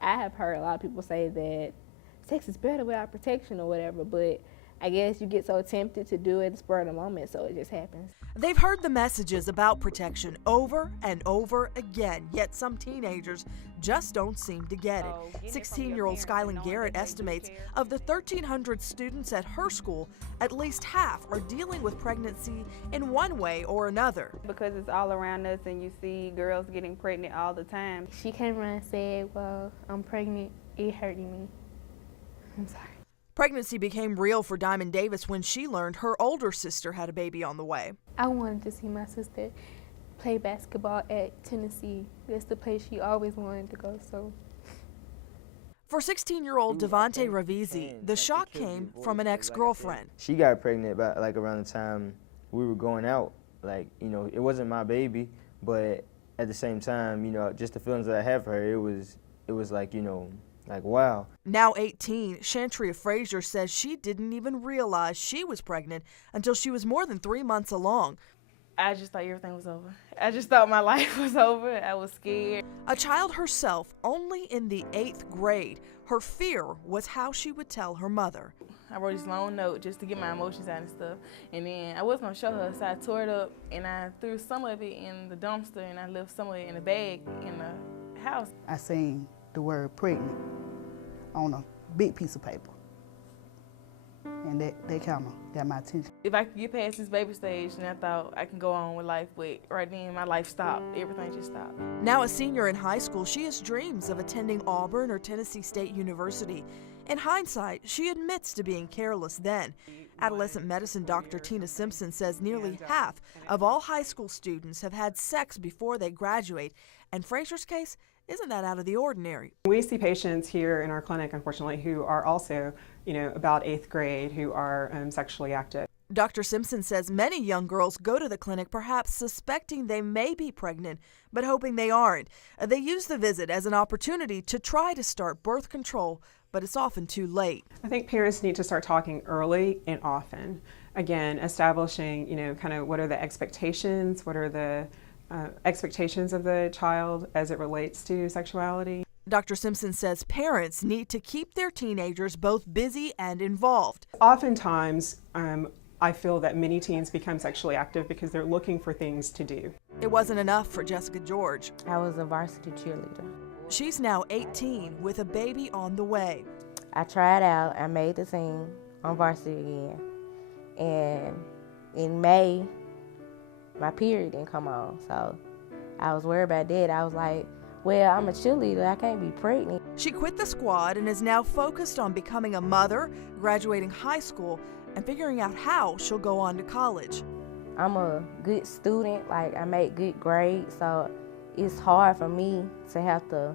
I have heard a lot of people say that sex is better without protection or whatever, but I guess you get so tempted to do it at the spur of the moment, so it just happens. They've heard the messages about protection over and over again, yet some teenagers just don't seem to get it. 16-year-old Skylin Garrett estimates of the 1,300 students at her school, at least half are dealing with pregnancy in one way or another. Because it's all around us and you see girls getting pregnant all the time. She came around and said, well, I'm pregnant, it hurting me. I'm sorry. Pregnancy became real for Diamond Davis when she learned her older sister had a baby on the way. I wanted to see my sister play basketball at Tennessee. That's the place she always wanted to go, so. For 16-year-old Devontae Ravizzi, the shock came from an ex-girlfriend. She got pregnant about around the time we were going out. It wasn't my baby, but at the same time, just the feelings that I had for her, it was like, wow. Now 18, Shantria Frazier says she didn't even realize she was pregnant until she was more than 3 months along. I just thought everything was over. I just thought my life was over. I was scared. A child herself, only in the 8th grade, her fear was how she would tell her mother. I wrote this long note just to get my emotions out and stuff. And then I was going to show her, so I tore it up and I threw some of it in the dumpster and I left some of it in a bag in the house. I seen the word pregnant on a big piece of paper. And that kind of got my attention. If I could get past this baby stage, then I thought I can go on with life, but right then my life stopped. Everything just stopped. Now a senior in high school, she has dreams of attending Auburn or Tennessee State University. In hindsight, she admits to being careless then. Adolescent medicine doctor Tina Simpson says nearly half of all high school students have had sex before they graduate, and Frazier's case isn't that out of the ordinary. We see patients here in our clinic, unfortunately, who are also, about 8th grade, who are sexually active. Dr. Simpson says many young girls go to the clinic perhaps suspecting they may be pregnant, but hoping they aren't. They use the visit as an opportunity to try to start birth control, but it's often too late. I think parents need to start talking early and often. Again, establishing, kind of what are the expectations, what are the expectations of the child as it relates to sexuality. Dr. Simpson says parents need to keep their teenagers both busy and involved. Oftentimes, I feel that many teens become sexually active because they're looking for things to do. It wasn't enough for Jessica George. I was a varsity cheerleader. She's now 18 with a baby on the way. I tried out, I made the team on varsity again, and in May, my period didn't come on, so I was worried about that. I was like, well, I'm a cheerleader, I can't be pregnant. She quit the squad and is now focused on becoming a mother, graduating high school, and figuring out how she'll go on to college. I'm a good student, I make good grades, so it's hard for me to have to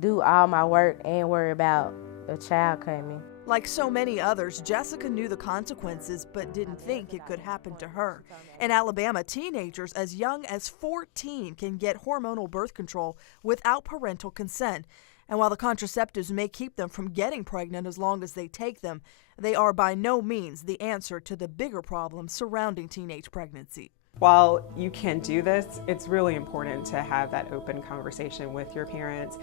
do all my work and worry about a child coming. Like so many others, Jessica knew the consequences but didn't think it could happen to her. In Alabama, teenagers as young as 14 can get hormonal birth control without parental consent. And while the contraceptives may keep them from getting pregnant as long as they take them, they are by no means the answer to the bigger problems surrounding teenage pregnancy. While you can do this, it's really important to have that open conversation with your parents.